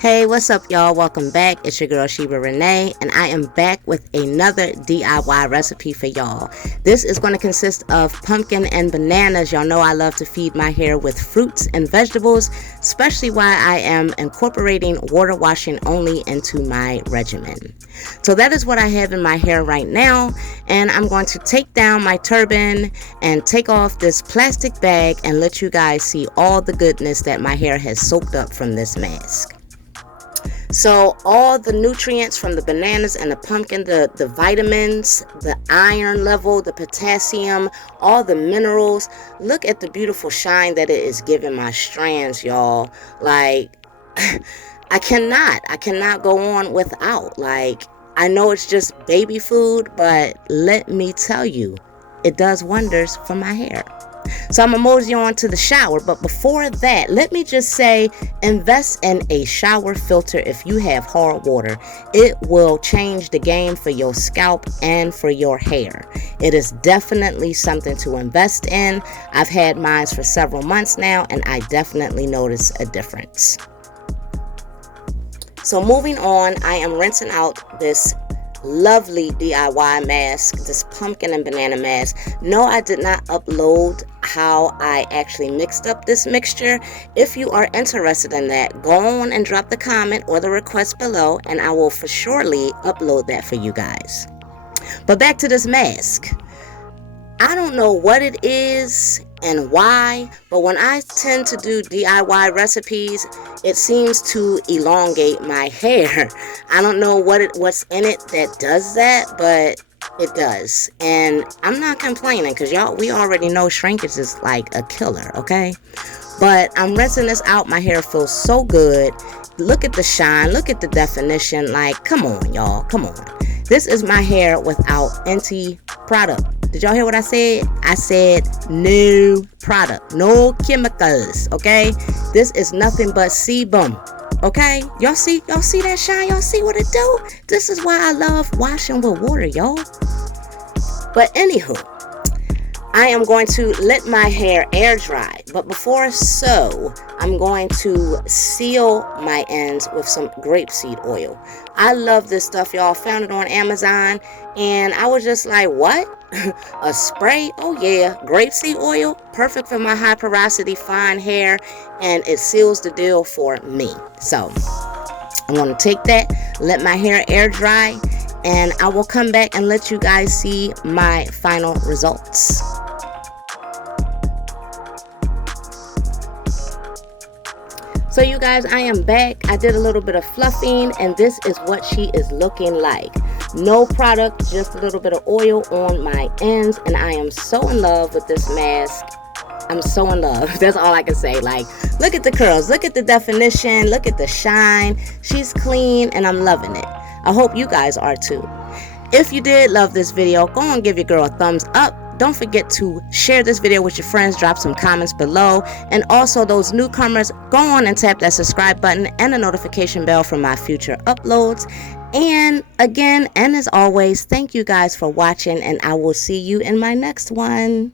Hey, what's up, y'all? Welcome back. It's your girl Sheba Renee, and I am back with another DIY recipe for y'all. This is going to consist of pumpkin and bananas. Y'all know I love to feed my hair with fruits and vegetables, especially why I am incorporating water washing only into my regimen. So that is what I have in my hair right now, and I'm going to take down my turban and take off this plastic bag and let you guys see all the goodness that my hair has soaked up from this mask. So all the nutrients from the bananas and the pumpkin, the vitamins, the iron level, the potassium, all the minerals, look at the beautiful shine that it is giving my strands, y'all. Like, I cannot go on without. Like, I know it's just baby food, but let me tell you, it does wonders for my hair. So I'm gonna mosey on to the shower, but before that, let me just say, invest in a shower filter if you have hard water. It will change the game for your scalp and for your hair. It is definitely something to invest in. I've had mine for several months now, and I definitely notice a difference. So moving on, I am rinsing out this lovely DIY mask, this pumpkin and banana mask. No, I did not upload how I actually mixed up this mixture. If you are interested in that, go on and drop the comment or the request below, and I will for surely upload that for you guys. But back to this mask. I don't know what it is and why, but when I tend to do DIY recipes, it seems to elongate my hair. I don't know what's in it that does that, but it does. And I'm not complaining, because y'all, we already know shrinkage is like a killer, okay? But I'm rinsing this out. My hair feels so good. Look at the shine. Look at the definition. Like, come on, y'all. Come on. This is my hair without any product. Did y'all hear what I said? I said no product, no chemicals, okay? This is nothing but sebum, okay? Y'all see that shine? Y'all see what it do? This is why I love washing with water, y'all. But anywho, I am going to let my hair air dry. But before so, I'm going to seal my ends with some grapeseed oil. I love this stuff, y'all. Found it on Amazon, and I was just like, what? A spray? Oh yeah, grapeseed oil, perfect for my high porosity fine hair, and it seals the deal for me. So I'm going to take that, let my hair air dry, and I will come back and let you guys see my final results. So you guys, I am back. I did a little bit of fluffing, and this is what she is looking like. No product, just a little bit of oil on my ends, and I am so in love with this mask. I'm so in love. That's all I can say. Like, look at the curls, look at the definition, look at the shine. She's clean, and I'm loving it. I hope you guys are too. If you did love this video, go and give your girl a thumbs up. Don't forget to share this video with your friends, drop some comments below, and also those newcomers, go on and tap that subscribe button and the notification bell for my future uploads. And again, and as always, thank you guys for watching, and I will see you in my next one.